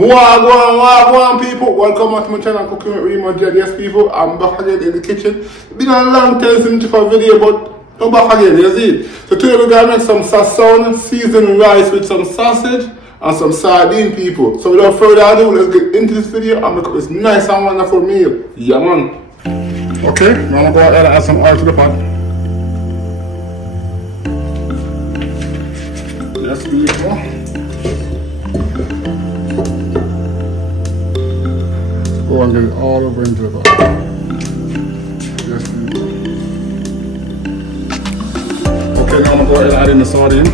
Wagwan people, welcome back to my channel Cooking with Remo Jet. Yes people, I'm back again in the kitchen. Been a long time since for a video, but I'm back again, you see it. So today we're gonna make some sazon, seasoned rice with some sausage and some sardine people. So without further ado, let's get into this video and make up this nice and wonderful meal. Yeah man. Okay, now I'm gonna go ahead and add some oil to the pot. Yes people. Go and get it all over into the pot. Yes. Okay, now I'm gonna go ahead and add in the sardine. Go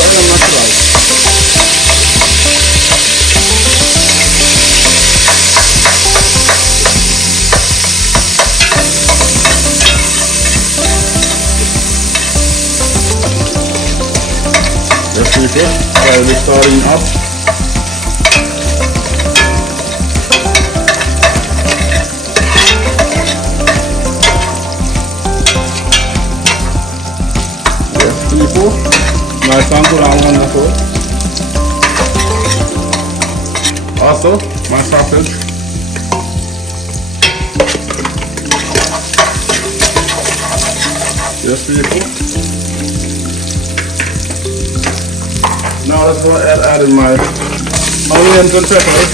ahead and mix it up. Yes, people. Fry the sardine up. People, nice and good and wonderful. Also, my sausage. Yes, people. Now let's go ahead and add in my onions and peppers.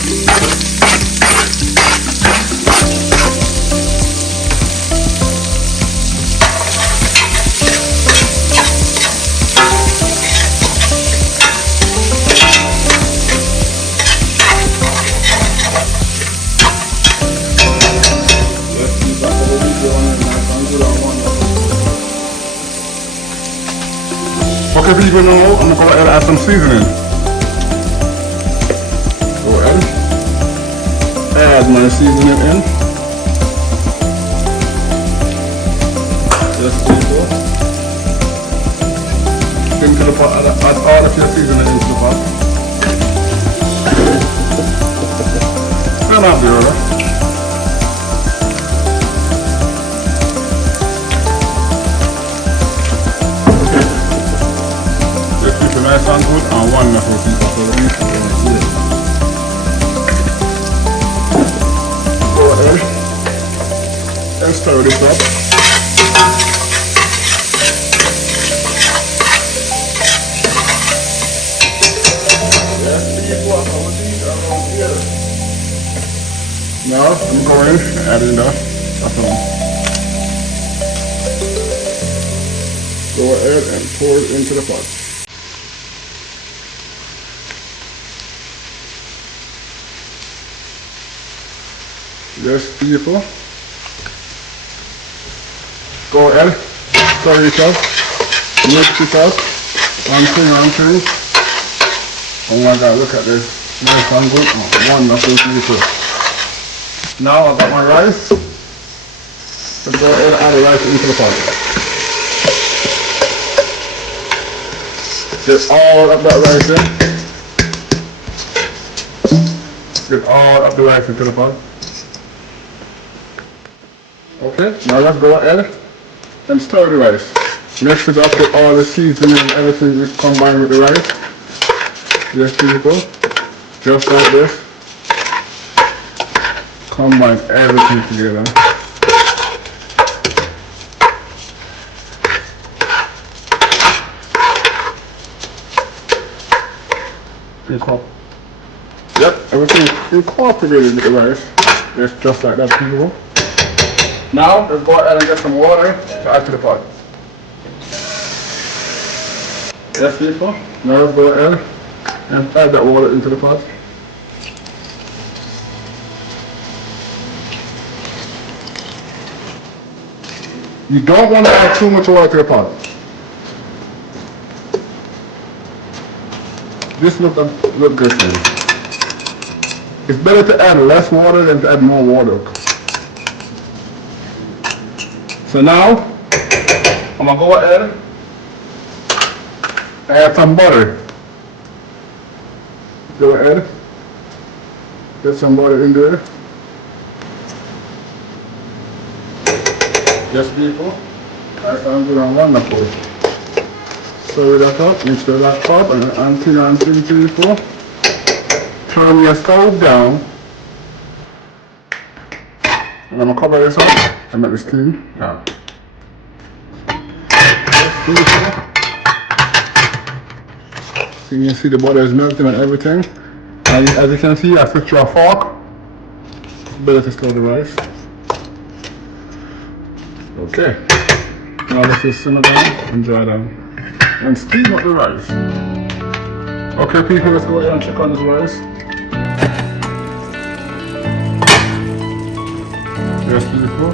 Okay people, now I'm going to add some seasoning. Go ahead. Add my seasoning in. Just people. Into the pot, add all of your seasoning into the pot. And I'll be alright. Nice and good and wonderful people. So let me see it. Go ahead and stir this up. Yes, people, how these around here. Now I'm going and adding the saffron. Go ahead and pour it into the pot. Yes, people. Go ahead, stir it up, mix it up, one thing. Oh my God, look at this. Nice and good. Oh, wonderful people. Now I've got my rice. Let's go ahead and add the rice into the pot. Get all of that rice in. Get all of the rice into the pot. Okay, now let's go ahead and stir the rice. Mix it up with all the seasoning and everything is combined with the rice. Yes people, just like this. Combine everything together. Yep, everything is incorporated with the rice. Yes, just like that people. Now, let's go ahead and get some water to add to the pot. Yes, people. Now let's go ahead and add that water into the pot. You don't want to add too much water to the pot. This look good for you. It's better to add less water than to add more water. So now, I'm going to go ahead and add some butter. Go ahead, get some butter in there. Yes people, that sounds good and wonderful. stir that up, mix that up, and until people. Turn your stove down. And I'm gonna cover this up and let this steam down. So you can see the butter is melting and everything. And as you can see, I switched to a fork. Better to stir the rice. Okay. Now let's just simmer down and dry down. And steam up the rice. Okay people, let's go ahead and check on this rice. Yes people.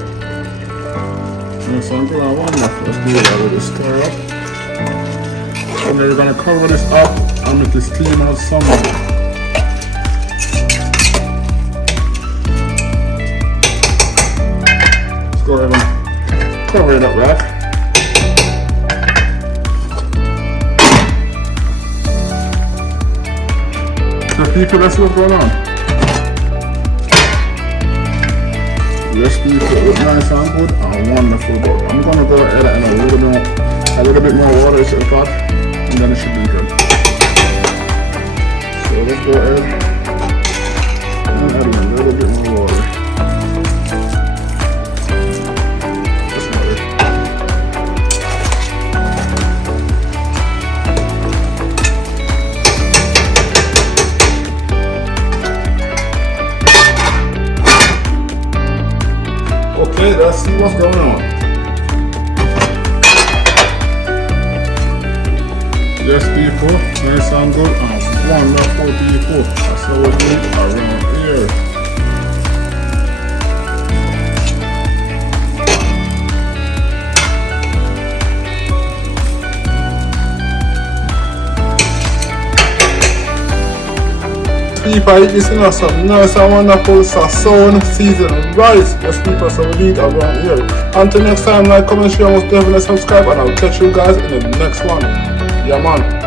Nice and good and wonderful. Let's do it with this stir up. And then we're going to cover this up and make the steam out somewhere. Let's go ahead and cover it up, right? So people, let's see what's going on. Yes people, it looks nice and good and wonderful, but I'm going to go ahead and add a little bit more water to the pot. And then it should be good. So let's go ahead and add a little bit more water. That's not it. Okay, let's see what's going on. Yes people, nice and good and wonderful people. That's how we do it around here. People, this is some nice and wonderful sazon seasoned rice. Yes people, so we do it around here. Until next time, like, comment, share, most definitely subscribe, and I'll catch you guys in the next one. Yeah man.